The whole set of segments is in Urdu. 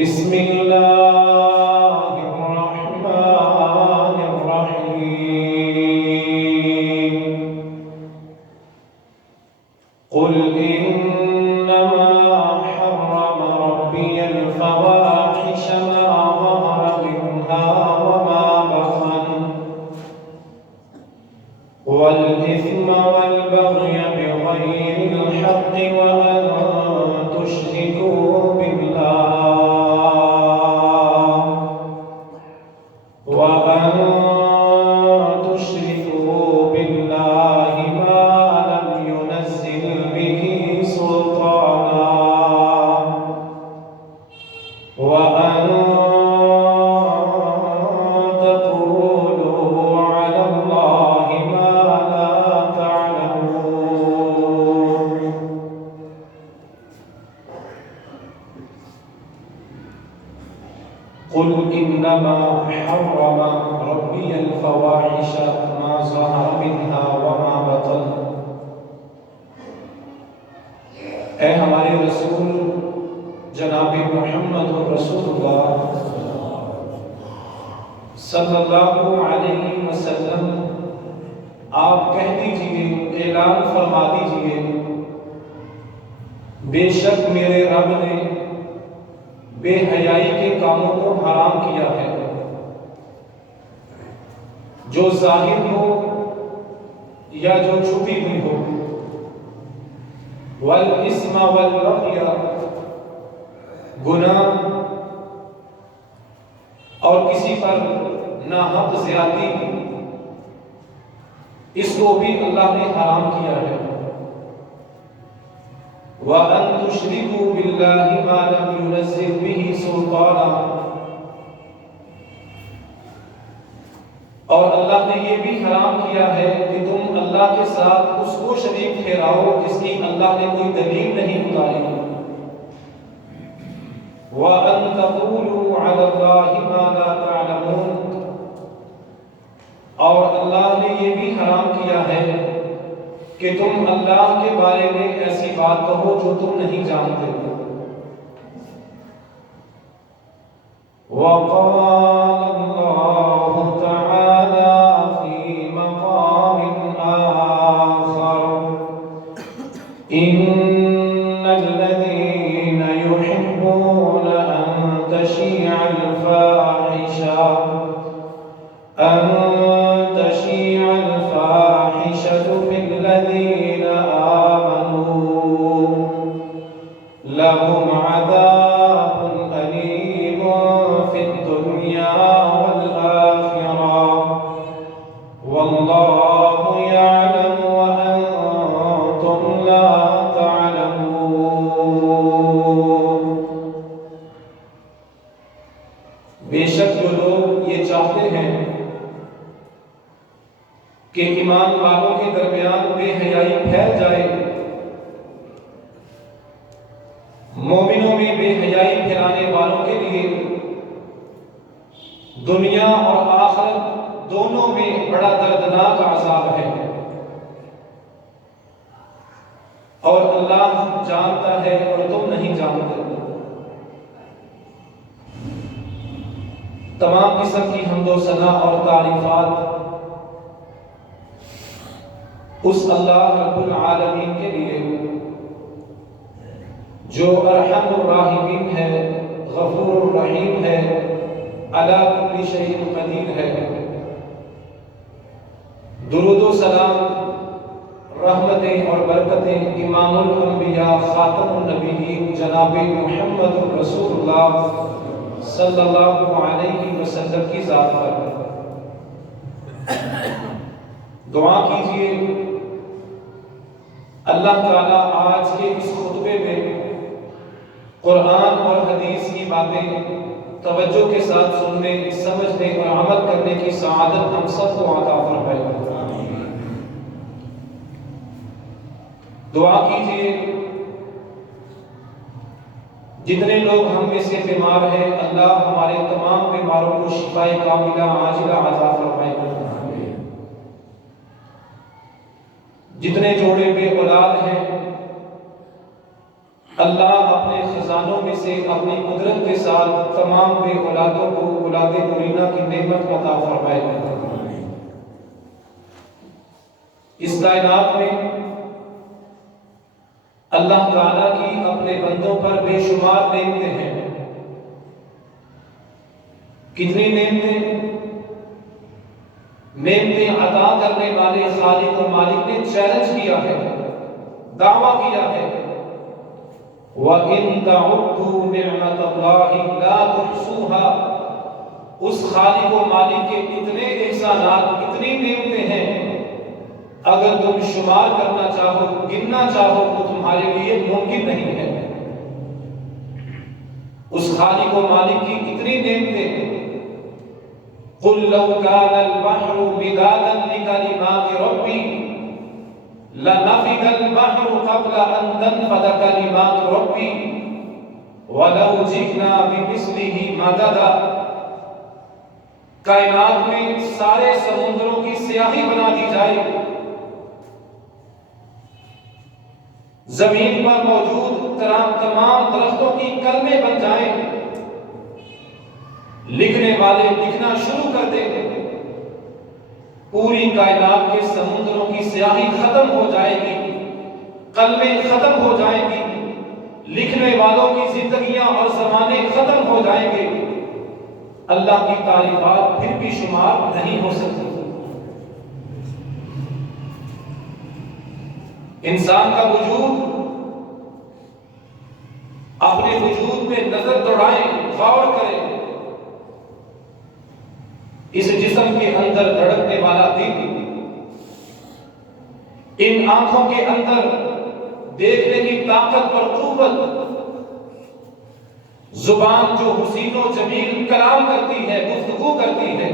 بسم اللہ الرحمن الرحیم قل انما حرم ربی الفواحش ما ظهر منها وما بطن والإثم والبغي بغير الحق وأن تشركوا بالله ما لم ينزل به سلطانا وأن تقولوا على الله ما لا تعلمون. قل إنما حرم ربي الفواحش ما ظهر منها وما بطن. اے ہمارے رسول جناب محمد رسول اللہ صلی اللہ علیہ وسلم، آپ کہہ دیجئے، اعلان فرما دیجئے، بے شک میرے رب نے بے حیائی کے کاموں کو حرام کیا ہے، جو ظاہر ہو یا جو چھپی ہوئی ہو، والاسم والبغی، گناہ اور کسی پر ناحق زیادتی، اس کو بھی اللہ نے حرام کیا ہے، وَأَن تُشْرِكُوا بِاللَّهِ مَا لَمْ يُنَزِّلْ بِهِ سُلْطَانًا، اور اللہ نے یہ بھی حرام کیا ہے کہ تم اللہ کے ساتھ اس کو شریک ٹھہراؤ جس کی اللہ نے کوئی دلیل نہیں اتاری، وَأَن تَقُولُوا عَلَى اللَّهِ مَا لَا تَعْلَمُونَ، اور اللہ نے یہ بھی حرام کیا ہے کہ تم اللہ کے بارے میں ایسی بات کہو جو تم نہیں جانتے. وَقَالَ اللَّهُ تَعَالَى فِي مَقَامٍ آخَرَ إِنَّ الَّذِينَ يُحِبُّونَ أَن تَشِيعَ الْفَاحِشَةُ في الذين آمنوا لهم عذاب أليم في الدنيا والآخرة والله يعلم وأنتم لا تعلمون. بے شک جو لوگ یہ چاہتے ہیں کہ ایمان والوں کے درمیان بے حیائی پھیل جائے، مومنوں میں بے حیائی پھیلانے والوں کے لیے دنیا اور آخرت دونوں میں بڑا دردناک عذاب ہے، اور اللہ جانتا ہے اور تم نہیں جانتے. تمام قسم کی حمد و ثنا اور تعریفات اس اللہ رب العالمین کے لیے جو ارحم الراحمین ہے، غفور الرحیم ہے، علی کل شیء قدیر ہے. درود و سلام، رحمتیں اور برکتیں امام الانبیاء خاتم النبیین جناب محمد رسول اللہ صلی اللہ علیہ وسلم کی ذات پر. دعا کیجئے اللہ تعالیٰ آج کے اس خطبے میں قرآن اور حدیث کی باتیں توجہ کے ساتھ سننے، سمجھنے اور عمل کرنے کی سعادت ہم سب کو عطا فرمائے. دعا کیجئے جتنے لوگ ہم میں سے بیمار ہیں، اللہ ہمارے تمام بیماروں کو شفاء کاملہ عاجلہ عطا فرمائے. جتنے جوڑے بے اولاد ہیں اللہ اپنے خزانوں میں سے اپنی قدرت کے ساتھ تمام بے اولادوں کو اولاد مبینہ کی نعمت عطا فرمائے۔ اس کائنات میں اللہ تعالیٰ کی اپنے بندوں پر بے شمار نعمتیں ہیں۔ کتنی نعمتیں عطا کرنے والے خالق و مالک نے چیلنج کیا ہے، دعویٰ کیا ہے، وَإِن تَعُدُّوا نِعْمَتَ اللَّهِ لَا تُحْصُوهَا۔ اس خالق و مالک کے اتنے احسانات، اتنی نعمتیں ہیں، اگر تم شمار کرنا چاہو، گننا چاہو تو تمہارے لیے ممکن نہیں ہے۔ اس خالق و مالک کی اتنی نعمتیں، قُلْ لَوْ كَانَ الْبَحْرُ مِدَادًا لِكَلِمَاتِ رَبِّي لَنَفِدَ الْبَحْرُ قَبْلَ أَن تَنفَدَ كَلِمَاتُ رَبِّي وَلَوْ جِئْنَا بِمِثْلِهِ مَدَدًا۔ کائنات میں سارے سمندروں کی سیاہی بنا دی جائے، زمین پر موجود تمام درختوں کی کلمیں بن جائیں، لکھنے والے لکھنا شروع کر دیں، پوری کائنات کے سمندروں کی سیاہی ختم ہو جائے گی، کلمیں ختم ہو جائیں گی، لکھنے والوں کی زندگیاں اور زمانے ختم ہو جائیں گے، اللہ کی تعریفات پھر بھی شمار نہیں ہو سکتی۔ انسان کا وجود، اپنے وجود میں نظر دوڑائیں، غور کریں، اس جسم کے اندر دھڑکنے والا دل، ان آنکھوں کے اندر دیکھنے کی طاقت اور قوت، زبان جو حسین و جمیل کلام کرتی ہے، گفتگو کرتی ہے،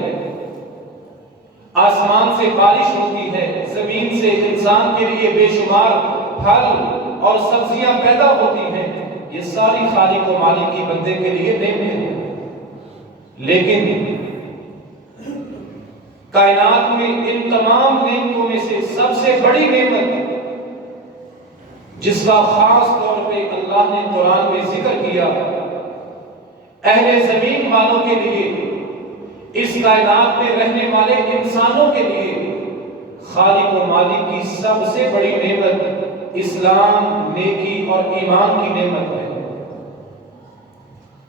آسمان سے بارش ہوتی ہے، زمین سے انسان کے لیے بے شمار پھل اور سبزیاں پیدا ہوتی ہیں، یہ ساری خالق و مالک کی بندے کے لیے نعمتیں ہیں۔ لیکن کائنات میں ان تمام نعمتوں میں سے سب سے بڑی نعمت، جس کا خاص طور پہ اللہ نے قرآن میں ذکر کیا، اہل زمین والوں کے لیے، اس کائنات میں رہنے والے انسانوں کے لیے، خالق و مالک کی سب سے بڑی نعمت اسلام، نیکی اور ایمان کی نعمت ہے۔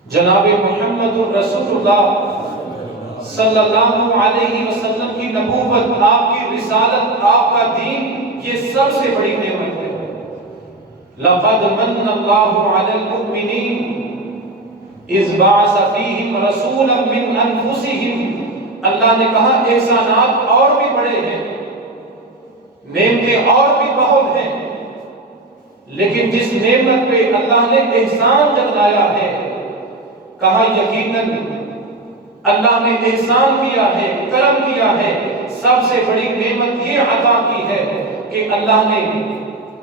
جناب محمد رسول اللہ صلی اللہ علیہ وسلم کی نبوت، آپ کی رسالت، آپ کا دین، یہ سب سے بڑی نعمت ہے۔ لَقَدْ مَنَّ اللَّهُ عَلَى الْمُؤْمِنِينَ اِذْ بَعَثَ فِيهِمْ رَسُولًا مِّنْ أَنفُسِهِمْ۔ اللہ نے کہا احسانات اور بھی بڑے ہیں، نعمتیں اور بھی بہت ہیں، لیکن جس نعمت پہ اللہ نے احسان جتلایا ہے، کہا یقیناً اللہ نے احسان کیا ہے، کرم کیا ہے، سب سے بڑی نعمت یہ عطا کی ہے کہ اللہ نے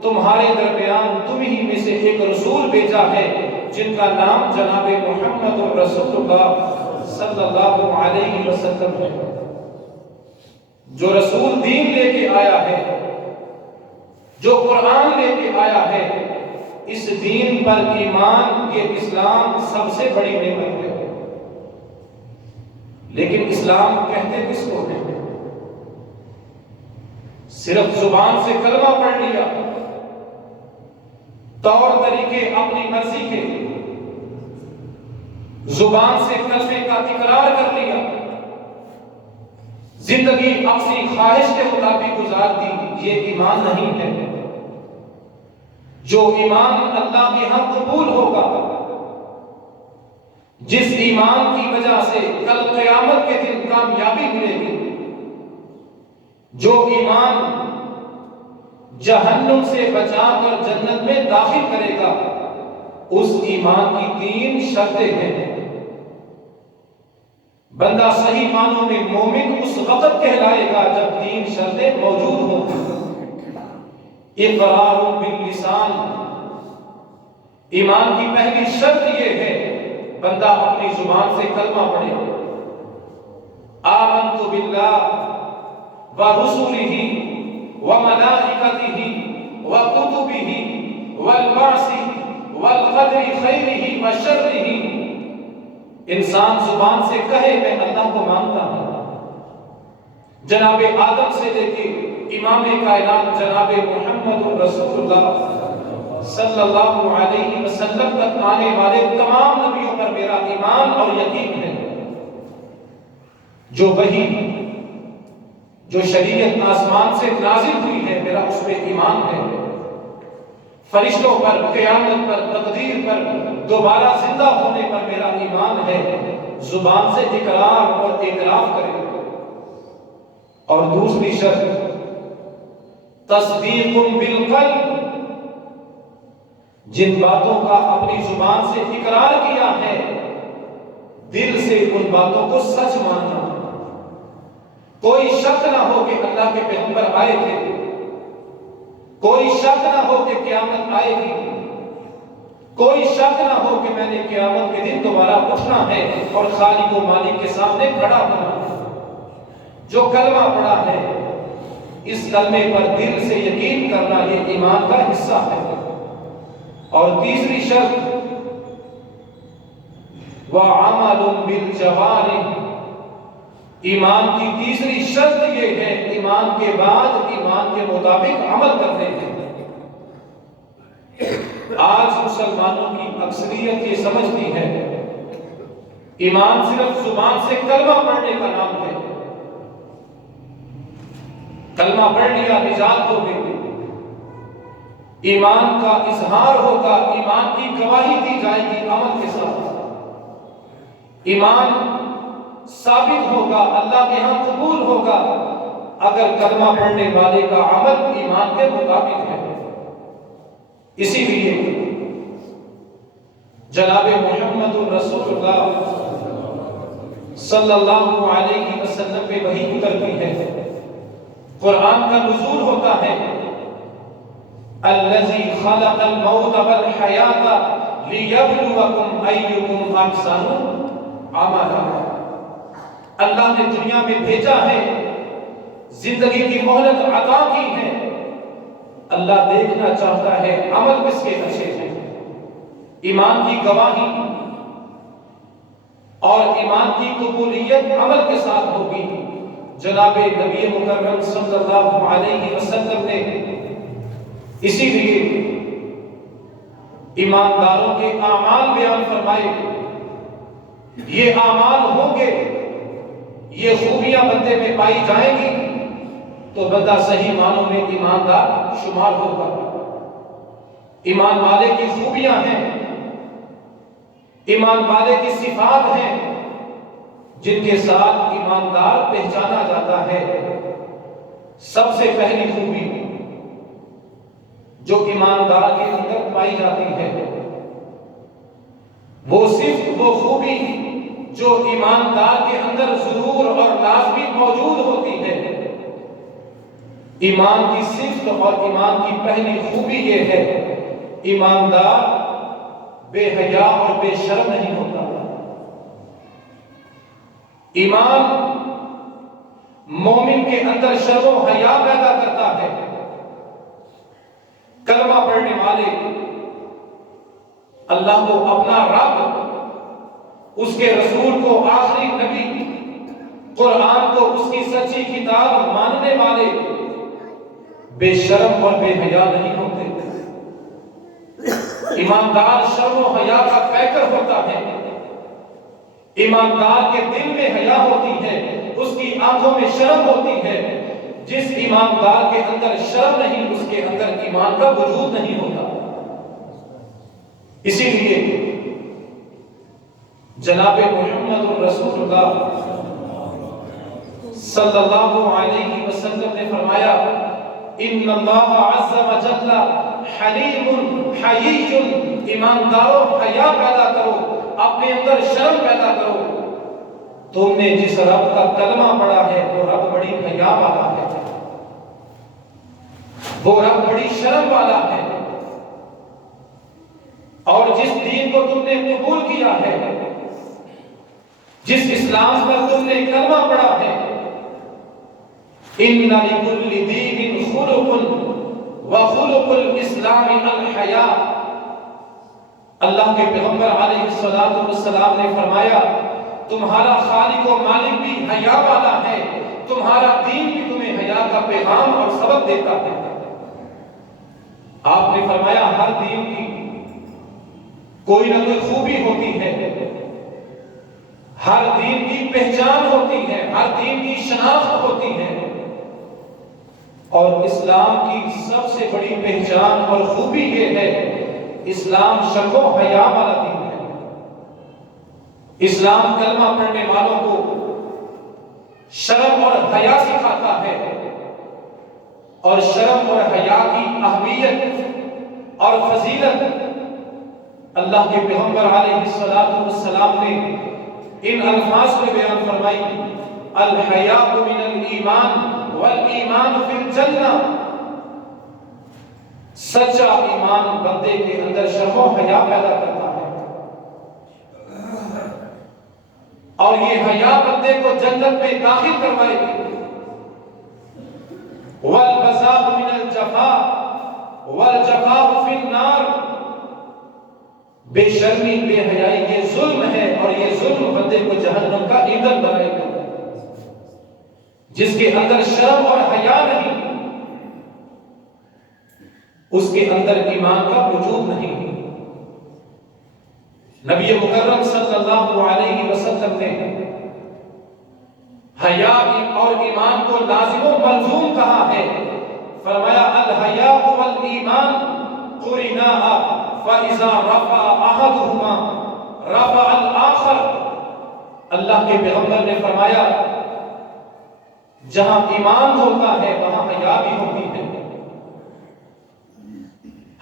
تمہارے درمیان تم ہی میں سے ایک رسول بھیجا ہے، جن کا نام جناب محمد رسول اللہ صلی اللہ علیہ وسلم ہے۔ جو رسول دین لے کے آیا ہے، جو قرآن لے کے آیا ہے، اس دین پر ایمان، یہ اسلام سب سے بڑی نعمت ہے۔ لیکن اسلام کہتے کس کو ہیں؟ صرف زبان سے کلمہ پڑھ لیا، طور طریقے اپنی مرضی کے، زبان سے کلمے کا اقرار کر لیا، زندگی اپنی خواہش کے مطابق گزار دی، یہ ایمان نہیں ہے۔ جو ایمان اللہ کے ہاں قبول ہوگا، جس ایمان کی وجہ سے کل قیامت کے دن کامیابی ملے گی، جو ایمان جہنم سے بچا کر جنت میں داخل کرے گا، اس ایمان کی 3 شرطیں ہیں۔ بندہ صحیح معنوں میں مومن اس وقت کہلائے گا جب 3 شرطیں موجود ہوں۔ اقرار باللسان، ایمان کی پہلی شرط یہ ہے بندہ اپنی زبان سے کلمہ پڑھے، آمنت باللہ ورسلہ وملائکتہ وکتبہ والبعث والقدر خیرہ وشرہ، انسان زبان سے کہے میں اللہ کو مانتا ہوں، جناب آدم سے لے کے امام کائنات جناب محمد رسول اللہ صلی اللہ علیہ وسلم تک آنے والے تمام نبیوں پر میرا ایمان اور یقین ہے۔ جو وحی، جو شریعت آسمان سے نازل ہوئی ہے، میرا اس پہ ایمان ہے۔ فرشتوں پر، قیامت پر، تقدیر پر، دوبارہ زندہ ہونے پر میرا ایمان ہے۔ زبان سے اقرار اور اعتراف کرے۔ اور دوسری شرط تصدیق بالقلب، جن باتوں کا اپنی زبان سے اقرار کیا ہے، دل سے ان باتوں کو سچ ماننا۔ کوئی شک نہ ہو کہ اللہ کے پیغمبر آئے تھے، کوئی شک نہ ہو کہ قیامت آئے گی، کوئی شک نہ ہو کہ میں نے قیامت کے دن دوبارہ اٹھنا ہے اور خالق و مالک کے سامنے کھڑا ہونا ہے۔ جو کلمہ پڑھا ہے، اس کلمے پر دل سے یقین کرنا، یہ ایمان کا حصہ ہے۔ اور تیسری شرط وَعَمَلٌ بِالْجَوَارِحِ، ایمان کی تیسری شرط یہ ہے ایمان کے بعد ایمان کے مطابق عمل کرنے ہیں۔ آج مسلمانوں کی اکثریت یہ سمجھتی ہے ایمان صرف زبان سے کلمہ پڑھنے کا نام ہے، کلمہ پڑھ لیا نجات ہو گئی، ایمان کا اظہار ہوگا، ایمان کی گواہی دی جائے گی عمل کے ساتھ، ایمان ثابت ہوگا، اللہ کے ہاں قبول ہوگا اگر کلمہ پڑھنے والے کا عمل ایمان کے مطابق ہے۔ اسی لیے جناب محمد رسول اللہ صلی اللہ علیہ وسلم پہ وحی اترتی ہے، قرآن کا نزول ہوتا ہے، الذی خلق الموت والحیاۃ لیبلوکم ایکم احسن عملا، اللہ نے دنیا میں بھیجا ہے، زندگی کی مہلت عطا کی ہے، اللہ دیکھنا چاہتا ہے عمل کس کے اچھے ہیں۔ ایمان کی گواہی اور ایمان کی قبولیت عمل کے ساتھ ہوگی۔ جناب نبی مکرم صلی اللہ علیہ وسلم نے اسی لیے ایمانداروں کے اعمال بیان فرمائے، یہ اعمال ہوں گے، یہ خوبیاں بندے میں پائی جائیں گی تو بندہ صحیح معنوں میں ایماندار شمار ہوگا۔ ایمان والے کی خوبیاں ہیں، ایمان والے کی صفات ہیں جن کے ساتھ ایماندار پہچانا جاتا ہے۔ سب سے پہلی خوبی جو ایماندار کے اندر پائی جاتی ہے وہ صرف وہ خوبی جو ایماندار کے اندر ضرور اور لازمی موجود ہوتی ہے۔ ایمان کی صفت اور ایمان کی پہلی خوبی یہ ہے ایماندار بے حیا اور بے شرم نہیں ہوتا۔ ایمان مومن کے اندر شرم و حیا پیدا کرتا ہے۔ کلمہ پڑھنے والے اللہ کو اپنا رب، اس کے رسول کو آخری نبی، قرآن کو اس کی سچی کتاب ماننے والے بے شرم اور بے حیا نہیں ہوتے۔ ایماندار شرم و حیا کا پیکر ہوتا ہے۔ ایماندار کے دل میں حیا ہوتی ہے، اس کی آنکھوں میں شرم ہوتی ہے۔ جس ایماندار کے اندر شرم نہیں، اس کے اندر ایمان کا وجود نہیں ہوتا۔ اسی لیے جناب محمد رسول اللہ صلی اللہ علیہ وسلم نے فرمایا ان اللہ عز و جل حلیم حیی، ایمانداروں حیا پیدا کرو، اپنے اندر شرم پیدا کرو۔ تم نے جس رب کا کلمہ پڑھا ہے وہ رب بڑی حیا والا ہے، وہ رب بڑی شرم والا ہے، اور جس دین کو تم نے قبول کیا ہے، جس اسلام پر تم نے کلمہ پڑھا ہے، ان لکل دین خلق وخلق الاسلام الحیا، اللہ کے پیغمبر علیہ السلام نے فرمایا تمہارا خالق و مالک بھی حیا والا ہے، تمہارا دین بھی تمہیں حیا کا پیغام اور سبق دیتا ہے۔ آپ نے فرمایا ہر دین کی کوئی نہ کوئی خوبی ہوتی ہے، ہر دین کی پہچان ہوتی ہے، ہر دین کی شناخت ہوتی ہے، اور اسلام کی سب سے بڑی پہچان اور خوبی یہ ہے اسلام شرم و حیا والا دین ہے۔ اسلام کلمہ پڑھنے والوں کو شرم اور حیا سکھاتا ہے، اور شرم اور حیا کی اہمیت اور فضیلت اللہ کے پیغمبر علیہ السلام نے ان الفاظ میں بیان فرمائی، الحیاء من الایمان والایمان فی الجنہ۔ سچا ایمان بندے کے اندر شرم و حیا پیدا کرتا ہے، اور یہ حیا بندے کو جنت میں داخل کروائے گی۔ والبذاء من الجفاء والجفاء فی النار۔ بے شرمی، بے حیائی یہ ظلم ہے، اور یہ ظلم بندے کو جہنم کا ایندھن بنائے گا۔ جس کے اندر شرم اور حیا نہیں، اس کے اندر ایمان کا وجود نہیں۔ نبی مکرم صلی اللہ علیہ وسلم نے حیا اور ایمان کو لازم و ملزوم کہا ہے۔ فرمایا الحیاء والایمان قرناء فاذا رفع احدهما رفع الاخر۔ اللہ کے پیغمبر نے فرمایا جہاں ایمان ہوتا ہے وہاں حیا بھی ہوتی ہے۔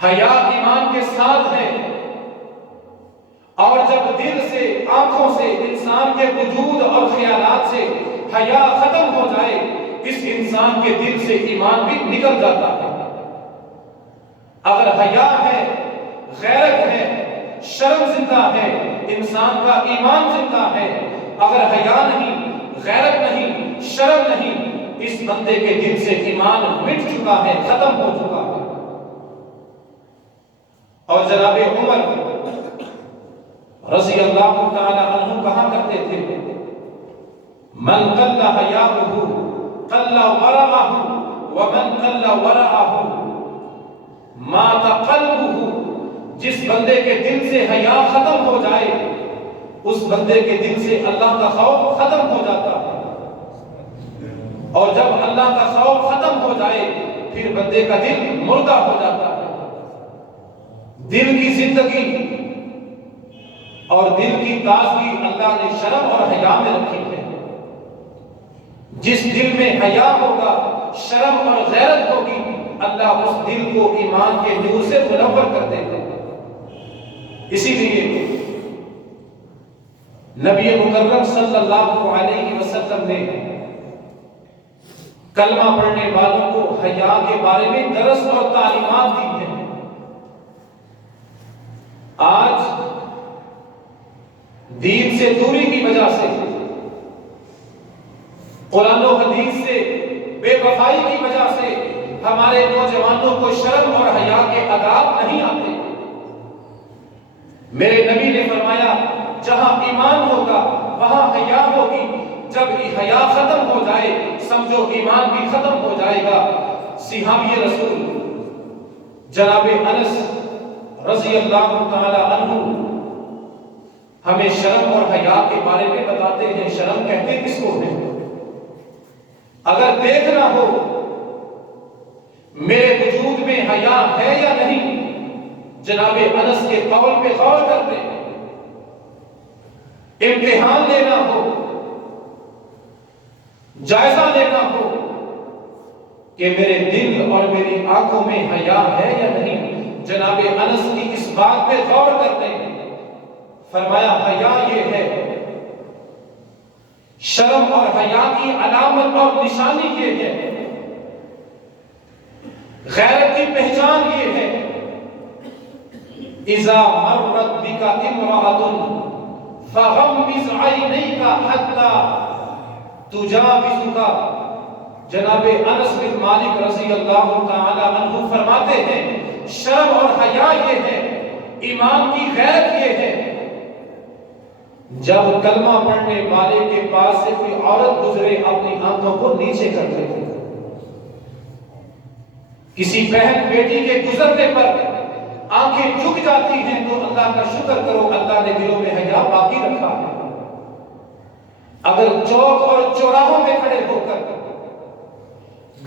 حیا ایمان کے ساتھ ہے، اور جب دل سے، آنکھوں سے، انسان کے وجود اور خیالات سے حیا ختم ہو جائے، اس انسان کے دل سے ایمان بھی نکل جاتا ہے۔ اگر حیا ہے، غیرت ہے، شرم زندہ ہے، انسان کا ایمان زندہ ہے۔ اگر حیا نہیں، غیرت نہیں، شرم نہیں، اس بندے کے دل سے ایمان مٹ چکا ہے، ختم ہو چکا ہے۔ اور جناب عمر رضی اللہ تعالی عنہ کہا کرتے تھے من قل حیاؤہ قل ورعہ ومن قل ورعہ مات قلبہ۔ جس بندے کے دل سے حیا ختم ہو جائے، اس بندے کے دل سے اللہ کا خوف ختم ہو جاتا ہے، اور جب اللہ کا خوف ختم ہو جائے پھر بندے کا دل مردہ ہو جاتا ہے۔ دل کی زندگی اور دل کی تازگی اللہ نے شرم اور حیا میں رکھی ہے۔ جس دل میں حیا ہوگا، شرم اور غیرت ہوگی، اللہ اس دل کو ایمان کے نور سے منور کر دے گا۔ اسی لیے نبی مکرم صلی اللہ علیہ وسلم نے کلمہ پڑھنے والوں کو حیا کے بارے میں درس اور تعلیمات دی ہیں۔ آج دین سے دوری کی وجہ سے، قرآن و حدیث سے بے وفائی کی وجہ سے ہمارے نوجوانوں کو شرم اور حیا کے آداب نہیں آتے۔ میرے نبی نے فرمایا جہاں ایمان ہوگا وہاں حیا ہوگی، جب حیا ختم ہو جائے سمجھو ایمان بھی ختم ہو جائے گا۔ صحابی رسول جناب انس رضی اللہ تعالی عنہ ہمیں شرم اور حیا کے بارے میں بتاتے ہیں۔ شرم کہتے کس کو ہے؟ اگر دیکھنا ہو میرے وجود میں حیا ہے یا نہیں، جناب انس کے قول پہ غور کرتے ہیں۔ امتحان لینا ہو، جائزہ لینا ہو کہ میرے دل اور میری آنکھوں میں حیا ہے یا نہیں، جناب انس کی اس بات پہ غور کرتے ہیں۔ فرمایا حیا یہ ہے، شرم اور حیا کی علامت اور نشانی یہ ہے، غیرت کی پہچان یہ ہے، اذا مرت بک امرأة فغمض عینیک حتی تجاوزک۔ جناب انس بن مالک رضی اللہ تعالی عنہ فرماتے ہیں شرم اور حیا یہ ہے، ایمان کی غیرت جب کلمہ پڑھنے والے کے پاس سے کوئی عورت گزرے اپنی آنکھوں کو نیچے کر دیتے، کسی بہن بیٹی کے گزرنے پر آنکھیں جھک جاتی ہیں تو اللہ کا شکر کرو، اللہ نے دلوں میں حیا باقی رکھا ہے۔ اگر چوک اور چوراہوں میں کھڑے ہو کر،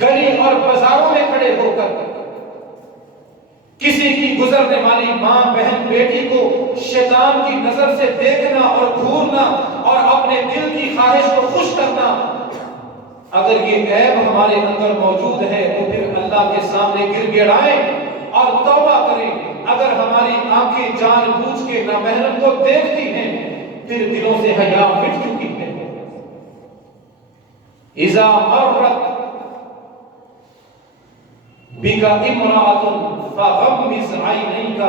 گلی اور بازاروں میں کھڑے ہو کر کسی کی گزرنے والی ماں بہن بیٹی کو شیطان کی نظر سے دیکھنا اور گھورنا اور اپنے دل کی خواہش کو خوش کرنا، اگر یہ عیب ہمارے اندر موجود ہے تو پھر اللہ کے سامنے گر گڑائیں اور توبہ کریں۔ اگر ہماری آنکھیں جان بوجھ کے نامحرم کو دیکھتی ہیں پھر دلوں سے حیا مٹ چکی ہے۔ اذا مرت بِكَ امرأة فغمض عینیک،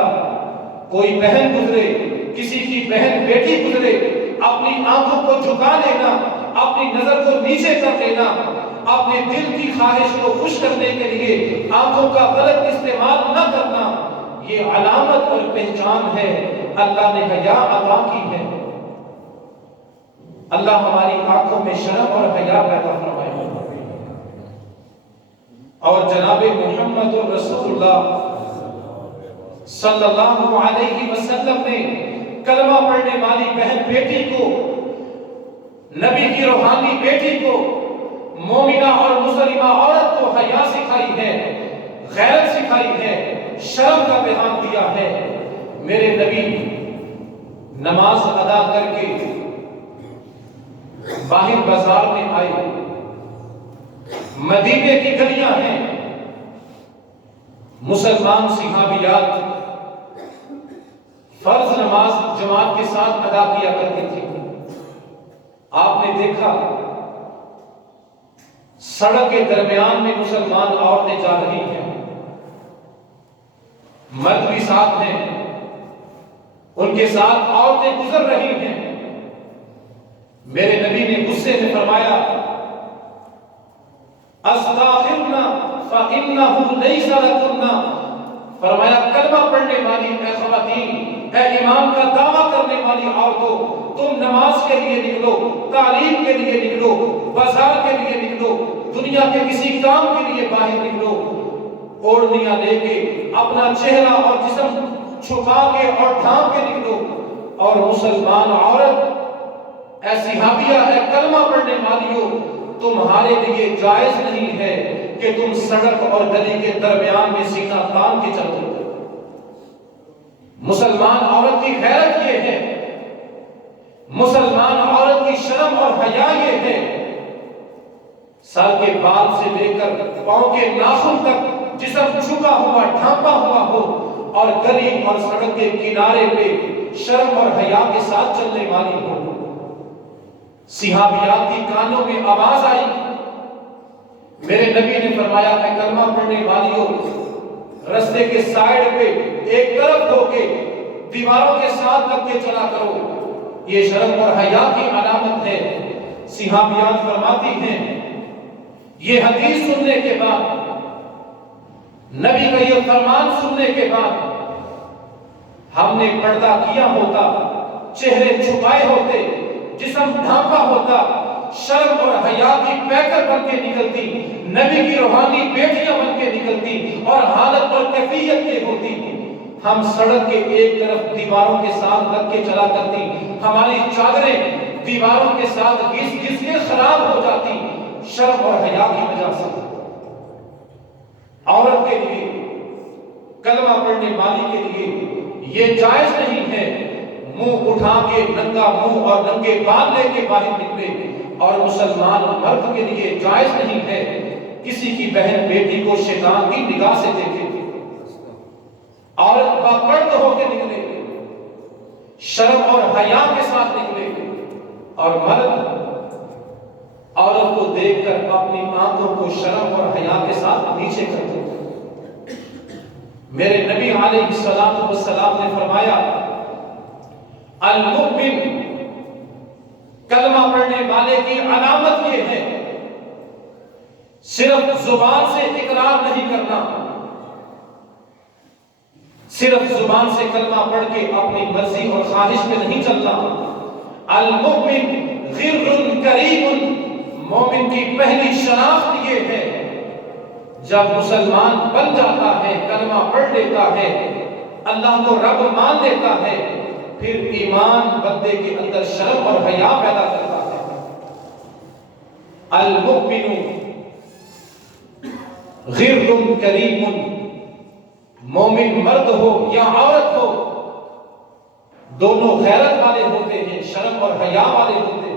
کوئی بہن گزرے، کسی کی بہن بیٹی گزرے، اپنی آنکھوں کو جھکا لینا، اپنی نظر کو نیچے کر لینا، اپنے دل کی خواہش کو خوش کرنے کے لیے آنکھوں کا غلط استعمال نہ کرنا، یہ علامت اور پہچان ہے، اللہ نے حیا عطا کی ہے۔ اللہ ہماری آنکھوں میں شرم اور حیا پیدا فرمائے۔ اور جناب محمد رسول اللہ صلی اللہ علیہ وسلم نے کلمہ پڑھنے والی بہن بیٹی کو، نبی کی روحانی بیٹی کو، مومنہ اور مسلمہ عورت کو حیا سکھائی ہے، غیرت سکھائی ہے، شرم کا پیغام دیا ہے۔ میرے نبی نماز ادا کر کے باہر بازار میں آئے، مدینے کی گلیاں ہیں، مسلمان صحابیات فرض نماز جماعت کے ساتھ ادا کیا کرتی تھی۔ آپ نے دیکھا سڑک کے درمیان میں مسلمان عورتیں جا رہی ہیں، مرد بھی ساتھ ہیں، ان کے ساتھ عورتیں گزر رہی ہیں۔ میرے نبی نے غصے میں فرمایا استغفرنا فإنه ليس لكن، فرمایا کلمہ پڑھنے والی اے خواتین، اے ایمان کا دعویٰ کرنے والی عورتوں، تم نماز کے لیے نکلو، تعلیم کے لیے نکلو، بازار کے لیے نکلو، دنیا کے کسی کام کے لیے باہر نکلو، اوڑھنیاں لے کے اپنا چہرہ اور جسم چھپا کے اور ڈھانپ کے نکلو۔ اور مسلمان عورت، اے صحابیہ، اے کلمہ پڑھنے والیوں، تمہارے لیے جائز نہیں ہے کہ تم سڑک اور گلی کے درمیان میں سینہ تان کے چلو۔ مسلمان عورت کی غیرت یہ ہے، مسلمان عورت کی شرم اور حیا یہ ہے، سر کے بال سے لے کر پاؤں کے ناخن تک جسم جھکا ہوا ڈھانپا ہوا ہو، اور گلی اور سڑک کے کنارے پہ شرم اور حیا کے ساتھ چلنے والی ہو۔ صحابیات کی کانوں میں آواز آئی، میرے نبی نے فرمایا کہ کلمہ پڑھنے والیوں، رستے کے سائیڈ پہ ایک طرف ہو کے دیواروں کے ساتھ لگ کے چلا کرو، یہ شرم اور حیا کی علامت ہے۔ صحابیات فرماتی ہیں یہ حدیث سننے کے بعد، نبی کا یہ فرمان سننے کے بعد ہم نے پردہ کیا ہوتا، چہرے چھپائے ہوتے، جسم ڈھانپا ہوتا، شرم اور حیا کی پیکر بن کے نکلتی، نبی کی روحانی بیٹیاں بن کے نکلتی، اور حالت اور کیفیت یہ ہوتی، ہم سڑک کے ایک طرف دیواروں کے ساتھ لگ کے چلا کرتی، ہماری چادریں دیواروں کے ساتھ گھس گھس کے خراب ہو جاتی، شرم اور حیا کی وجہ سے۔ عورت کے لیے، کلمہ پڑھنے والی کے لیے یہ جائز نہیں ہے منہ اٹھا کے ننگا منہ اور ننگے بال لے کے باہر نکلے، اور مسلمان مرد کے لیے جائز نہیں ہے کسی کی بہن بیٹی کو شیطان کی نگاہ سے دیکھے۔ عورت باپرد ہو کے نکلے، شرم اور حیا کے ساتھ نکلے، اور مرد عورت کو دیکھ کر اپنی آنکھوں کو شرم اور حیا کے ساتھ نیچے کر دے۔ میرے نبی علیہ السلام نے فرمایا المؤمن، کلمہ پڑھنے والے کی علامت یہ ہے صرف زبان سے اقرار نہیں کرنا، صرف زبان سے کلمہ پڑھ کے اپنی مرضی اور خواہش میں نہیں چلنا، المؤمن غر کریم، مومن کی پہلی شناخت یہ ہے جب مسلمان بن جاتا ہے، کلمہ پڑھ لیتا ہے، اللہ کو رب مان لیتا ہے، پھر ایمان بندے کے اندر شرم اور حیا پیدا کرتا ہے۔ المؤمن غر کریم، مومن مرد ہو یا عورت ہو، دونوں غیرت والے ہوتے ہیں، شرم اور حیا والے ہوتے ہیں۔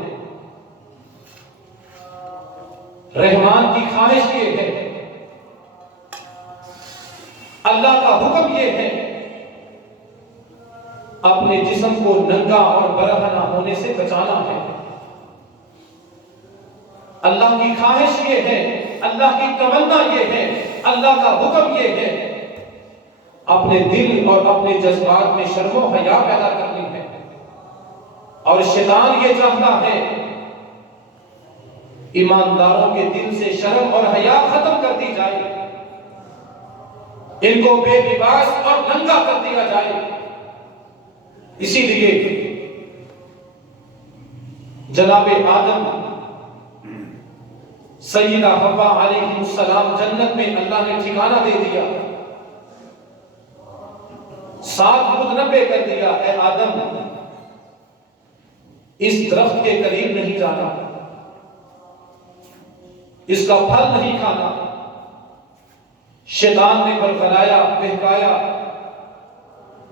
رحمان کی خواہش یہ ہے، اللہ کا حکم یہ ہے، اپنے جسم کو ننگا اور برہنہ ہونے سے بچانا ہے۔ اللہ کی خواہش یہ ہے، اللہ کی تمنا یہ ہے، اللہ کا حکم یہ ہے، اپنے دل اور اپنے جذبات میں شرم و حیا پیدا کرنی ہے۔ اور شیطان یہ چاہتا ہے ایمانداروں کے دل سے شرم اور حیا ختم کر دی جائے، ان کو بے لباس اور ننگا کر دیا جائے۔ اسی لیے جناب آدم، سیدہ حوا علیہ السلام جنت میں اللہ نے ٹھکانہ دے دیا، 7 متنبع کر دیا، اے آدم اس درخت کے قریب نہیں جانا، اس کا پھل نہیں کھانا۔ شیطان نے برگلایا، بہکایا،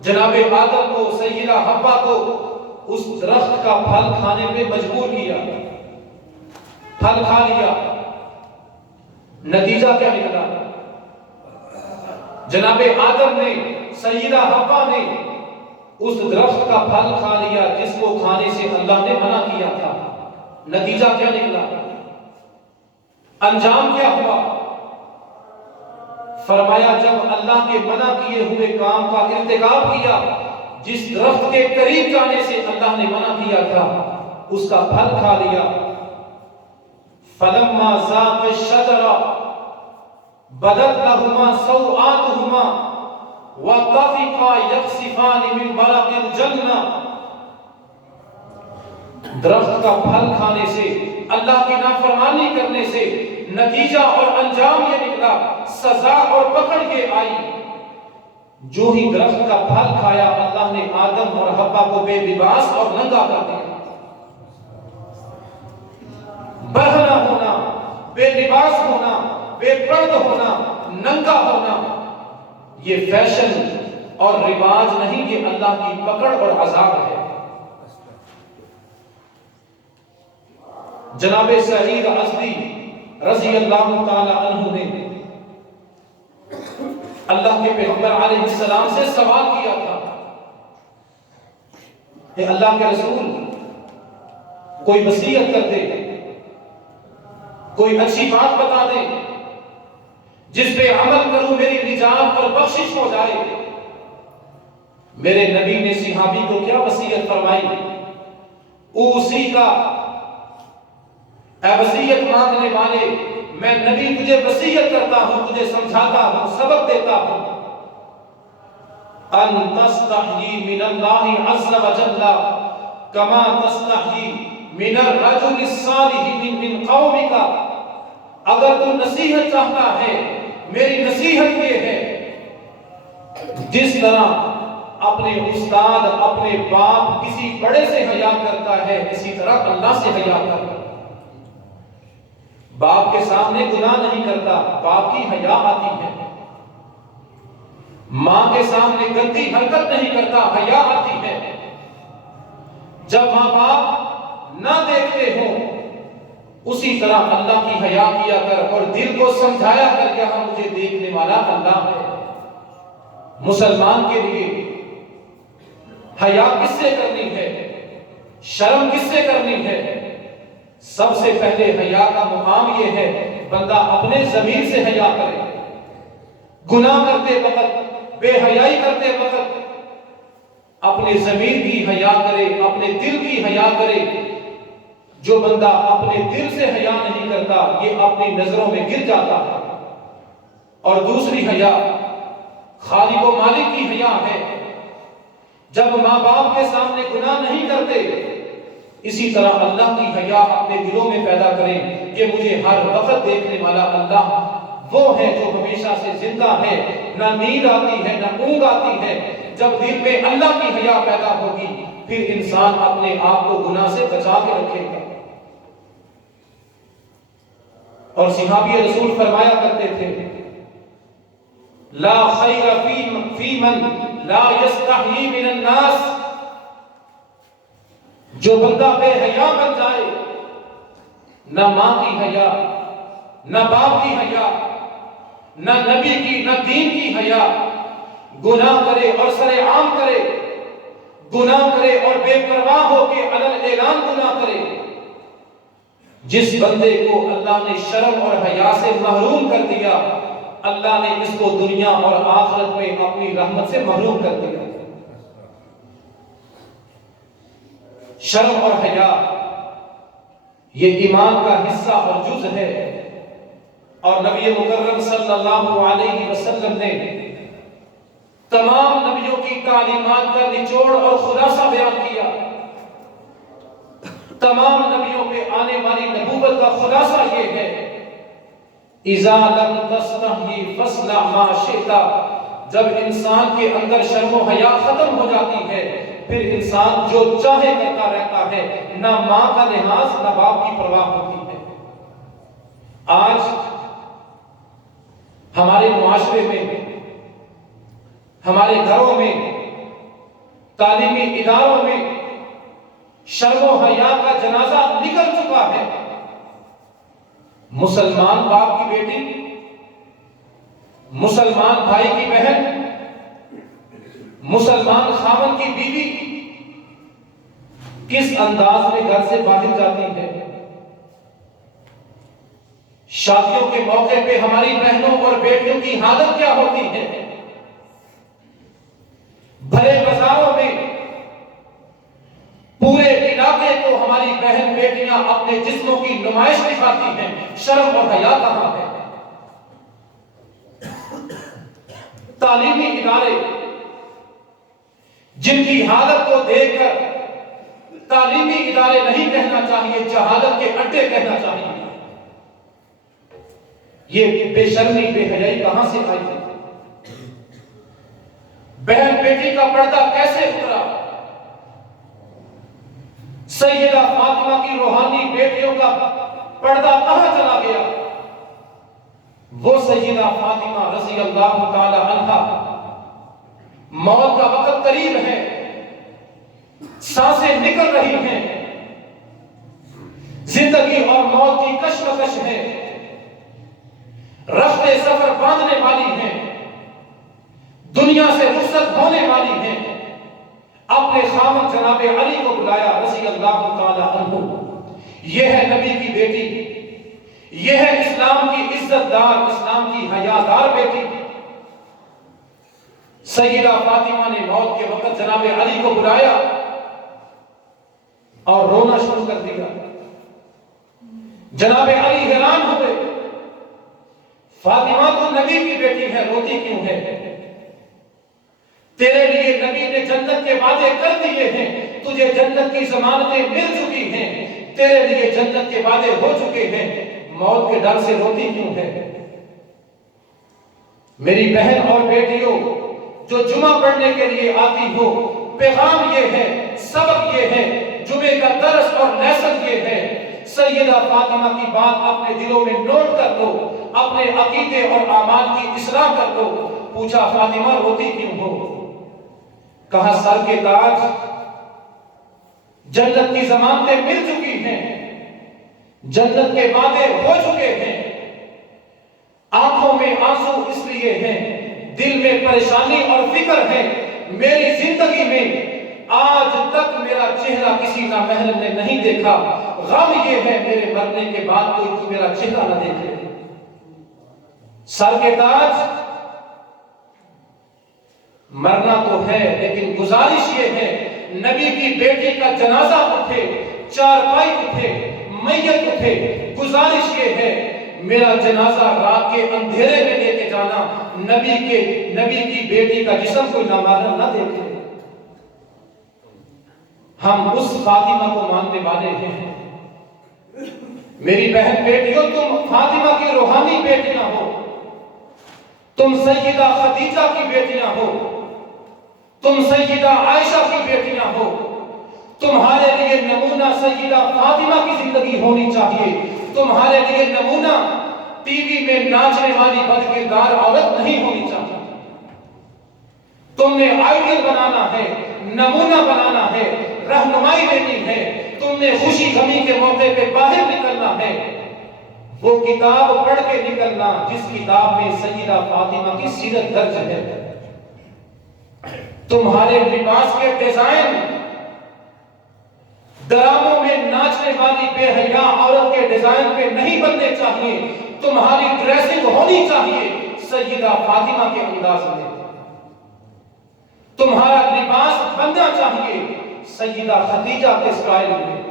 جناب آدم کو، سیدہ حوا کو اس درخت کا پھل کھانے پہ مجبور کیا، پھل کھا لیا۔ نتیجہ کیا نکلا؟ جناب آدم نے، سیدہ حوا نے اس درخت کا پھل کھا لیا جس کو کھانے سے اللہ نے منع کیا تھا۔ نتیجہ کیا نکلا؟ انجام کیا ہوا؟ فرمایا جب اللہ کے منع کیے ہوئے کام کا ارتکاب کیا، جس درخت کے قریب جانے سے اللہ نے منع کیا تھا، اس کا پھل کھا لیا۔ فلما ذاق الشجرہ بدت لہما سوآتہما وطفقا یخصفان من ورق الجنہ، درخت کا پھل کھانے سے، اللہ کی نافرمانی کرنے سے نتیجہ اور انجام یہ نکلا، سزا اور پکڑ یہ آئی۔ جو ہی درخت کا پھل کھایا، اللہ نے آدم اور حوا کو بے لباس اور ننگا کر دیا۔ برہنہ ہونا، بے لباس ہونا، بے پرد ہونا، ننگا ہونا، یہ فیشن اور رواج نہیں، یہ اللہ کی پکڑ اور عذاب ہے۔ جناب سعید ازدی رضی اللہ تعالی عنہ نے اللہ کے پیغمبر علیہ السلام سے سوال کیا تھا کہ اللہ کے رسول کوئی وصیت کر دے، کوئی اچھی بات بتا دے جس پہ عمل کروں میری نجات اور بخشش ہو جائے۔ میرے نبی نے صحابی کو کیا وصیت فرمائی؟ اوصی کا، اے وصیت مانگنے والے، میں نبی تجھے وصیت کرتا ہوں، تجھے سمجھاتا ہوں، سبق دیتا ہوں، ان تستحیی من اللہ عز وجل کما تستحیی من الرجل الصالح من قومک۔ اگر تو نصیحت چاہتا ہے، میری نصیحت یہ ہے، جس طرح اپنے استاد، اپنے باپ، کسی بڑے سے حیا کرتا ہے، اسی طرح اللہ سے حیا کر۔ باپ کے سامنے گناہ نہیں کرتا، باپ کی حیا آتی ہے۔ ماں کے سامنے گندی حرکت نہیں کرتا، حیا آتی ہے۔ جب ماں باپ نہ دیکھتے ہوں، اسی طرح اللہ کی حیا کیا کر اور دل کو سمجھایا کر کہ ہاں مجھے دیکھنے والا اللہ ہے۔ مسلمان کے لیے حیا کس سے کرنی ہے؟ شرم کس سے کرنی ہے؟ سب سے پہلے حیا کا مقام یہ ہے، بندہ اپنے ضمیر سے حیا کرے۔ گناہ کرتے وقت، بے حیائی کرتے وقت اپنے ضمیر کی حیا کرے، اپنے دل کی حیا کرے۔ جو بندہ اپنے دل سے حیا نہیں کرتا، یہ اپنی نظروں میں گر جاتا ہے۔ اور دوسری حیا خالق و مالک کی حیا ہے۔ جب ماں باپ کے سامنے گناہ نہیں کرتے، اسی طرح اللہ کی حیا اپنے دلوں میں پیدا کریں کہ مجھے ہر وقت دیکھنے والا اللہ وہ ہے جو ہمیشہ سے زندہ ہے، نہ نیند آتی ہے نہ اونگ آتی ہے۔ جب دل میں اللہ کی حیا پیدا ہوگی پھر انسان اپنے آپ کو گناہ سے بچا کے رکھے گا۔ اور صحابی رسول فرمایا کرتے تھے لا خیر فی من لا یستحیی من الناس، جو بندہ بے حیا بن جائے، نہ ماں کی حیا نہ باپ کی حیا نہ نبی کی نہ دین کی حیا، گناہ کرے اور سر عام کرے، گناہ کرے اور بے پرواہ ہو کے علن اعلان گناہ کرے، جس بندے کو اللہ نے شرم اور حیا سے محروم کر دیا اللہ نے اس کو دنیا اور آخرت میں اپنی رحمت سے محروم کر دیا۔ شرم اور حیا یہ ایمان کا حصہ اور جز ہے، اور نبی مکرم صلی اللہ علیہ وسلم نے تمام نبیوں کی تعلیمات کا نچوڑ اور خلاصہ بیان کیا۔ تمام نبیوں پہ آنے والی نبوت کا خلاصہ یہ ہے اذا لم تستحی فاصنع ما شئت، جب انسان کے اندر شرم و حیا ختم ہو جاتی ہے پھر انسان جو چاہے کرتا رہتا ہے، نہ ماں کا لحاظ نہ باپ کی پرواہ ہوتی ہے۔ آج ہمارے معاشرے میں، ہمارے گھروں میں، تعلیمی اداروں میں شرم و حیا کا جنازہ نکل چکا ہے۔ مسلمان باپ کی بیٹی، مسلمان بھائی کی بہن، مسلمان خاوند کی بیوی کس انداز میں گھر سے باہر جاتی ہے۔ شادیوں کے موقع پہ ہماری بہنوں اور بیٹیوں کی حالت کیا ہوتی ہے۔ بھرے بازاروں میں پورے علاقے کو ہماری بہن بیٹیاں اپنے جسموں کی نمائش دکھاتی ہیں، شرم اور حیا کہاں ہے۔ تعلیمی ادارے جن کی حالت کو دیکھ کر تعلیمی ادارے نہیں کہنا چاہیے، جہالت کے اڈے کہنا چاہیے۔ یہ بے شرمی بے حیائی کہاں سے آئی؟ بہن بیٹی کا پردہ کیسے اترا؟ سیدہ فاطمہ کی روحانی بیٹیوں کا پردہ کہاں چلا گیا؟ وہ سیدہ فاطمہ رضی اللہ تعالی عنہا، موت کا وقت قریب ہے، سانسیں نکل رہی ہیں، زندگی اور موت کی کشمکش ہے، رخت سفر باندھنے والی ہیں، دنیا سے رخصت ہونے والی ہیں، اپنے خاوند جناب علی کو بلایا رضی اللہ تعالی عنہ۔ یہ ہے نبی کی بیٹی، یہ ہے اسلام کی عزت دار، اسلام کی حیادار بیٹی۔ سیدہ فاطمہ نے موت کے وقت جناب علی کو بلایا اور رونا شروع کر دیا۔ جناب علی حیران ہوئے، فاطمہ تو نبی کی بیٹی ہے، روتی کیوں ہے؟ تیرے لیے نبی نے جنت کے وعدے کر دیے ہیں، تجھے جنت کی ضمانتیں مل چکی ہیں، تیرے لیے جنت کے وعدے ہو چکے ہیں، موت کے ڈر سے روتی کیوں ہے؟ میری بہن اور بیٹیوں جو جمعہ پڑھنے کے لیے آتی ہو، پیغام یہ ہے، سبق یہ ہے، جمعے کا درس اور لیسن یہ ہے، سیدہ فاطمہ کی بات اپنے دلوں میں نوٹ کر دو، اپنے عقیدے اور اعمال کی اصلاح کر دو۔ پوچھا فاطمہ روتی کیوں ہو؟ کہا سر کے تاج، جنت کی ضمانتیں مل چکی ہیں، جنت کے وعدے ہو چکے ہیں، آنکھوں میں آنسو اس لیے ہیں، دل میں پریشانی اور فکر ہے، میری زندگی میں آج تک میرا چہرہ کسی نامحرم نے نہیں دیکھا، غم یہ ہے میرے مرنے کے بعد کوئی میرا چہرہ نہ دیکھے۔ سر کے تاج، مرنا تو ہے لیکن گزارش یہ ہے، نبی کی بیٹی کا جنازہ اٹھے، چارپائی اٹھے، میت اٹھے، گزارش یہ ہے میرا جنازہ رات کے اندھیرے میں لے کے جانا، نبی کی بیٹی کا جسم کوئی نامحرم نہ دیکھے۔ ہم اس فاطمہ کو ماننے والے ہیں۔ میری بہن بیٹیوں، تم فاطمہ کی روحانی بیٹیاں ہو، تم سیدہ خدیجہ کی بیٹیاں ہو، تم سیدہ عائشہ کی بیٹیاں ہو۔ تمہارے لیے نمونہ سیدہ فاطمہ کی زندگی ہونی چاہیے۔ تمہارے لیے نمونہ ٹی وی میں ناچنے والی بدکردار عورت نہیں ہونی چاہیے۔ تم نے آئیڈیل بنانا ہے، نمونہ بنانا ہے، رہنمائی دینی ہے۔ تم نے خوشی غمی کے موقع پہ باہر نکلنا ہے، وہ کتاب پڑھ کے نکلنا جس کتاب میں سیدہ فاطمہ کی سیرت درج ہے۔ تمہارے لباس کے ڈیزائن ڈراموں میں ناچنے والی بے حیا عورت کے ڈیزائن پہ نہیں بننے چاہیے۔ تمہاری ڈریسنگ ہونی چاہیے سیدہ فاطمہ کے انداز میں۔ تمہارا لباس بننا چاہیے سیدہ خدیجہ کے سٹائل میں۔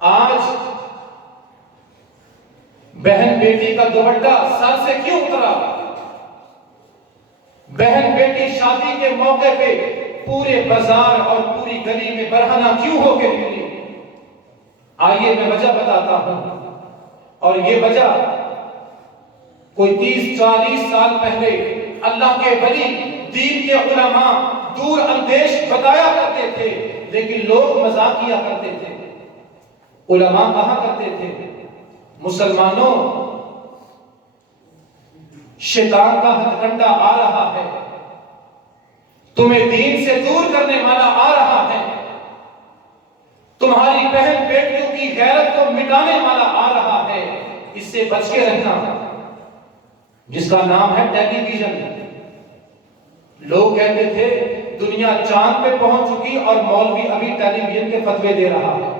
آج بہن بیٹی کا دوپٹہ سر سے کیوں اترا؟ بہن بیٹی شادی کے موقع پہ پورے بازار اور پوری گلی میں برہنہ کیوں ہو کے نکلی؟ آئیے میں وجہ بتاتا ہوں، اور یہ وجہ کوئی 30-40 سال پہلے اللہ کے ولی، دین کے علماء دور اندیش بتایا کرتے تھے، لیکن لوگ مذاق کیا کرتے تھے۔ علماء کہا کرتے تھے، مسلمانوں شیطان کا ہتھ کنڈا آ رہا ہے، تمہیں دین سے دور کرنے والا آ رہا ہے، تمہاری بہن بیٹیوں کی غیرت کو مٹانے والا آ رہا ہے، اس سے بچ کے رہنا، جس کا نام ہے ٹیلی ویژن۔ لوگ کہتے تھے دنیا چاند پہ پہنچ چکی اور مولوی ابھی ٹیلی ویژن کے فتوے دے رہا ہے۔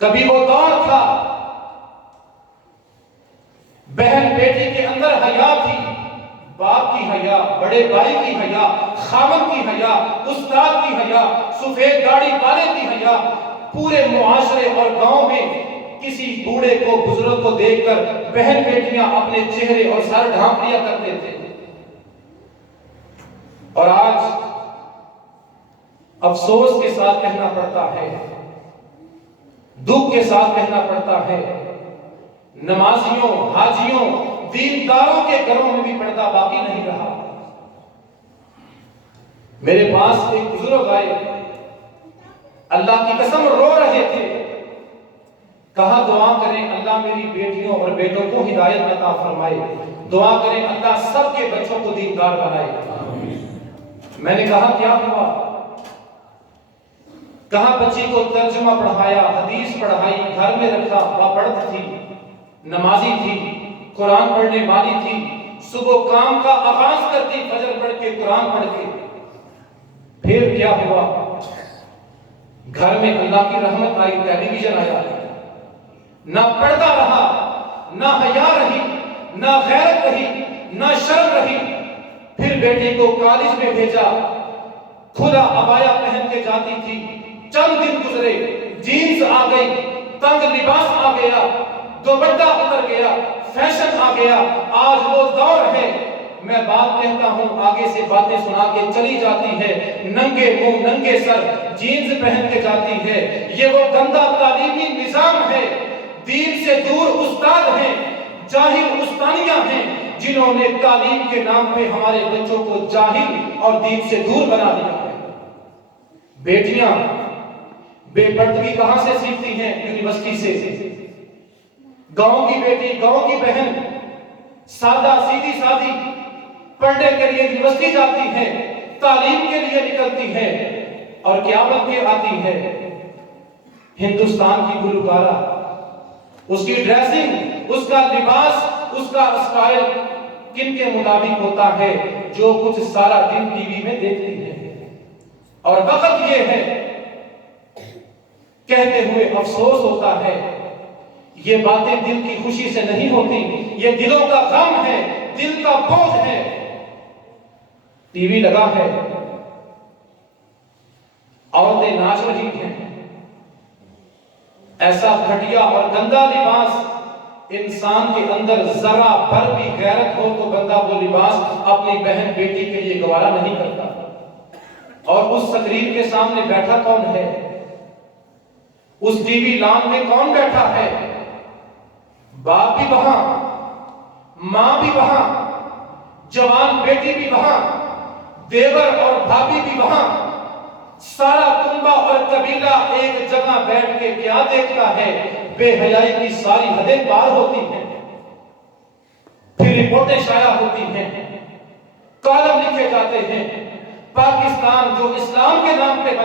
کبھی وہ دور تھا بہن بیٹی کے اندر حیا تھی، باپ کی حیا، بڑے بھائی کی حیا، خاوند کی حیا، استاد کی حیا، سفید داڑھی والے کی حیا۔ پورے معاشرے اور گاؤں میں کسی بوڑھے کو، بزرگ کو دیکھ کر بہن بیٹیاں اپنے چہرے اور سر ڈھانپ لیا کرتے تھے۔ اور آج افسوس کے ساتھ کہنا پڑتا ہے، دکھ کے ساتھ کہنا پڑتا ہے، نمازیوں، حاجیوں، دینداروں کے گھروں میں بھی پردہ باقی نہیں رہا۔ میرے پاس ایک بزرگ آئے، اللہ کی قسم رو رہے تھے، کہا دعا کریں اللہ میری بیٹیوں اور بیٹوں کو ہدایت عطا فرمائے، دعا کریں اللہ سب کے بچوں کو دیندار بنائے۔ میں نے کہا کیا ہوا؟ کہا بچی کو ترجمہ پڑھایا، حدیث پڑھائی، گھر میں رکھا، باپڑھ تھی، نمازی تھی، قرآن پڑھنے والی تھی، صبح کام کا آغاز کرتی فجر پڑھ کے، قرآن پڑھ کے۔ پھر کیا ہوا؟ گھر میں اللہ کی رحمت آئی، ٹیلی ویژن آیا، نہ پردہ رہا، نہ حیا رہی، نہ غیرت رہی، نہ شرم رہی۔ پھر بیٹی کو کالج میں بھیجا، کھلا عبایا پہن کے جاتی تھی، چند دن گزرے، جینز آ گئی، تنگ لباس آ گیا، دوپٹہ اتر گیا، فیشن آ گیا۔ آج وہ دور ہے، میں بات کہتا ہوں آگے سے باتیں سنا کے چلی جاتی ہے، ننگے منہ ننگے سر جینز پہن کے جاتی ہے۔ یہ وہ گندا تعلیمی نظام ہے، دین سے دور استاد ہیں، جاہل استانیاں ہیں، جنہوں نے تعلیم کے نام پہ ہمارے بچوں کو جاہل اور دین سے دور بنا دیا ہے۔ بیٹیاں بے پردگی کہاں سے سیکھتی ہیں؟ یونیورسٹی سے۔ گاؤں کی بیٹی، گاؤں کی بہن سادہ سیدھی سادی پڑھنے کے لیے یونیورسٹی جاتی ہے، تعلیم کے لیے نکلتی ہے، اور کیا بن کے آتی ہے؟ ہندوستان کی گلوکارہ۔ اس کی ڈریسنگ، اس کا لباس، اس کا اسٹائل کن کے مطابق ہوتا ہے؟ جو کچھ سارا دن ٹی وی میں دیکھتی ہے۔ اور وقت یہ ہے، کہتے ہوئے افسوس ہوتا ہے، یہ باتیں دل کی خوشی سے نہیں ہوتی، یہ دلوں کا غم ہے، دل کا بوجھ ہے۔ ٹی وی لگا ہے، عورتیں ناچ رہی ہیں، ایسا گھٹیا اور گندا لباس، انسان کے اندر ذرا بھر بھی غیرت ہو تو بندہ وہ لباس اپنی بہن بیٹی کے لیے گوارا نہیں کرتا۔ اور اس تقریر کے سامنے بیٹھا کون ہے؟ اس ٹی وی لان میں کون بیٹھا ہے؟ باپ بھی وہاں، ماں بھی وہاں، جوان بیٹی بھی وہاں، دیور اور بھابھی بھی وہاں، سارا کنبہ اور قبیلہ ایک جگہ بیٹھ کے کیا دیکھتا ہے؟ بے حیائی کی ساری حدیں پار ہوتی ہیں، پھر رپورٹیں شائع ہوتی ہیں، کالم لکھے جاتے ہیں۔ پاکستان جو اسلام کے نام پہ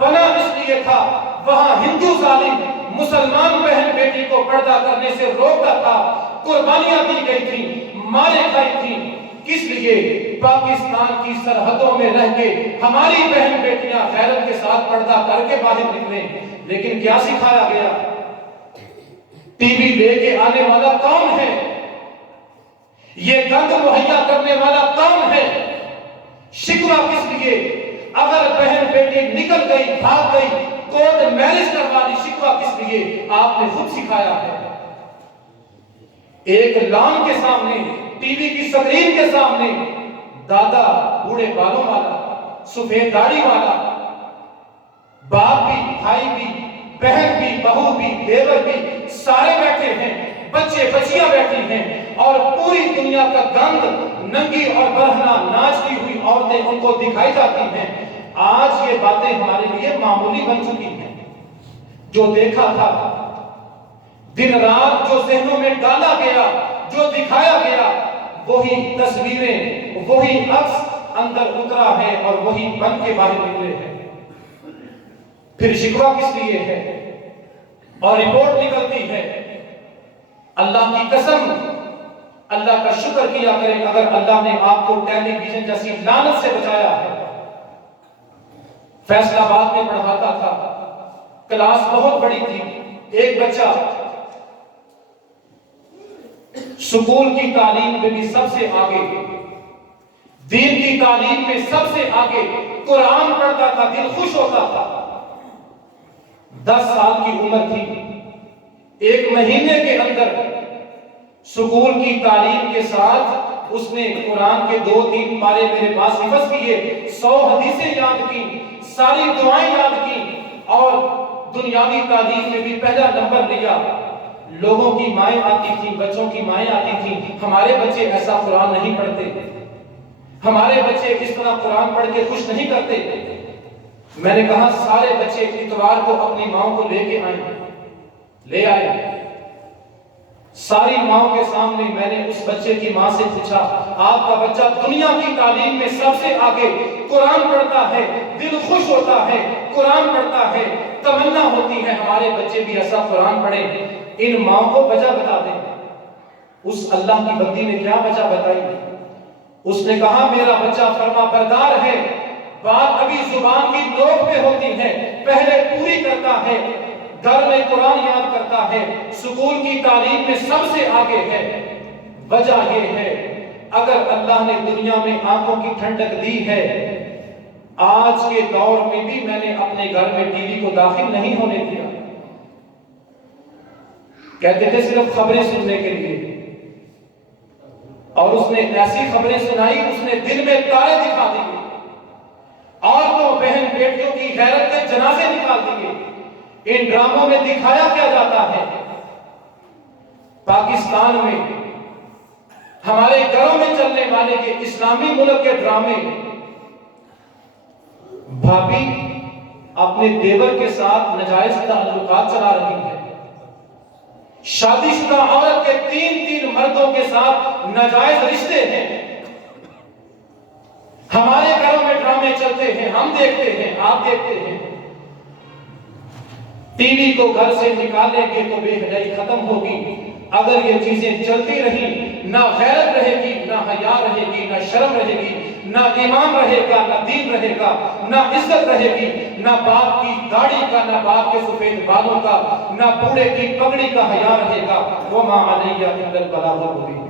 بنا اس لیے تھا، وہاں ہندو ظالم مسلمان بہن بیٹی کو پردہ کرنے سے روکتا تھا، قربانیاں دی گئی تھیں، مارے کھائی تھیں۔ کس لیے؟ پاکستان کی سرحدوں میں رہ کے ہماری بہن بیٹیاں غیرت کے ساتھ پردہ کر کے باہر نکلیں۔ لیکن کیا سکھایا گیا؟ ٹی وی لے کے آنے والا کون ہے؟ یہ گند مہیا کرنے والا کون ہے؟ شکوہ کس لیے؟ اگر بہن بیٹی نکل گئی، بھاگ گئی، کورٹ میرج کروا لی، شکوہ کس لیے؟ آپ نے خود سکھایا ہے۔ ایک لان کے سامنے، ٹی وی کی سکرین کے سامنے، دادا بوڑھے بالوں والا، سفید داڑھی والا، باپ بھی، بھائی بھی، بہن بھی، بہو بھی، دیور بھی، سارے بیٹھے ہیں، بچے بچیاں بیٹھی ہیں، اور پوری دنیا کا گند ننگی اور برہنہ ناچتی ہوئی عورتیں ان کو دکھائی جاتی ہیں۔ آج یہ باتیں ہمارے لیے معمولی بن چکی ہیں۔ جو دیکھا تھا، دن رات جو ذہنوں میں ڈالا گیا، جو دکھایا گیا، وہی تصویریں، وہی عکس اندر اترا ہے اور وہی بن کے باہر نکلے ہیں۔ پھر شکوہ کس لیے ہے؟ اور رپورٹ نکلتی ہے۔ اللہ کی قسم، اللہ کا شکر کیا کریں اگر اللہ نے آپ کو ٹیلی ویژن جیسی لعنت سے بچایا ہے۔ فیصل آباد میں پڑھاتا تھا، کلاس بہت بڑی تھی، ایک بچہ سکول کی تعلیم میں بھی سب سے آگے، دین کی تعلیم میں سب سے آگے، قرآن پڑھتا تھا، دل خوش ہوتا تھا۔ 10 سال کی عمر تھی، 1 مہینے کے اندر سکول کی تعلیم کے ساتھ اس نے قرآن کے 2-3 پارے میرے پاس حفظ کیے، 100 حدیثیں یاد کی، ساری دعائیں یاد کی، اور دنیاوی تعلیم میں بھی پہلا نمبر لیا۔ لوگوں کی مائیں آتی تھیں، بچوں کی مائیں آتی تھیں، ہمارے بچے ایسا قرآن نہیں پڑھتے، ہمارے بچے اس طرح قرآن پڑھ کے خوش نہیں کرتے۔ میں نے کہا سارے بچے اتوار کو اپنی ماں کو لے کے آئیں، لے آئے۔ ساری ماں کے سامنے میں نے اس بچے کی ماں سے پوچھا، آپ کا بچہ دنیا کی تعلیم میں سب سے آگے، قرآن پڑھتا ہے، دل خوش ہوتا ہے، قرآن پڑھتا ہے، تمنا ہوتی ہے ہمارے بچے بھی ایسا قرآن پڑھیں۔ ان ماں کو وجہ بتا دیں۔ اس اللہ کی بندی نے کیا وجہ بتائی؟ اس نے کہا میرا بچہ فرما بردار ہے، بات ابھی زبان کی نوک پہ ہوتی ہے، پہلے پوری کرتا ہے، گھر میں قرآن یاد کرتا ہے، سکول کی تعلیم میں سب سے آگے ہے۔ وجہ یہ ہے، اگر اللہ نے دنیا میں آنکھوں کی ٹھنڈک دی ہے، آج کے دور میں بھی میں نے اپنے گھر میں ٹی وی کو داخل نہیں ہونے دیا۔ کہتے تھے صرف خبریں سننے کے لیے، اور اس نے ایسی خبریں سنائی، اس نے دل میں تارے دکھا دیے، عورتوں بہن بیٹیوں کی غیرت کے جنازے نکال دیے۔ ان ڈراموں میں دکھایا کیا جاتا ہے؟ پاکستان میں ہمارے گھروں میں چلنے والے کے اسلامی ملک کے ڈرامے، بھابی اپنے دیور کے ساتھ ناجائز تعلقات چلا رہی ہے، شادی شدہ عورت کے 3 مردوں کے ساتھ ناجائز رشتے ہیں۔ ہمارے گھروں میں ڈرامے چلتے ہیں، ہم دیکھتے ہیں، آپ دیکھتے ہیں۔ ٹی وی کو گھر سے نکالیں گے تو بے حیائی ختم ہوگی۔ اگر یہ چیزیں چلتی رہی، نہ غیرت رہے گی، نہ حیا رہے گی، نہ شرم رہے گی، نہ ایمان رہے گا، نہ دین رہے گا، نہ عزت رہے گی، نہ باپ کی داڑھی کا، نہ باپ کے سفید بالوں کا، نہ بوڑھے کی پگڑی کا حیا رہے گا۔ وَمَا عَلَيَّ إِلَّا الْبَلَاغُ الْمُبِينُ۔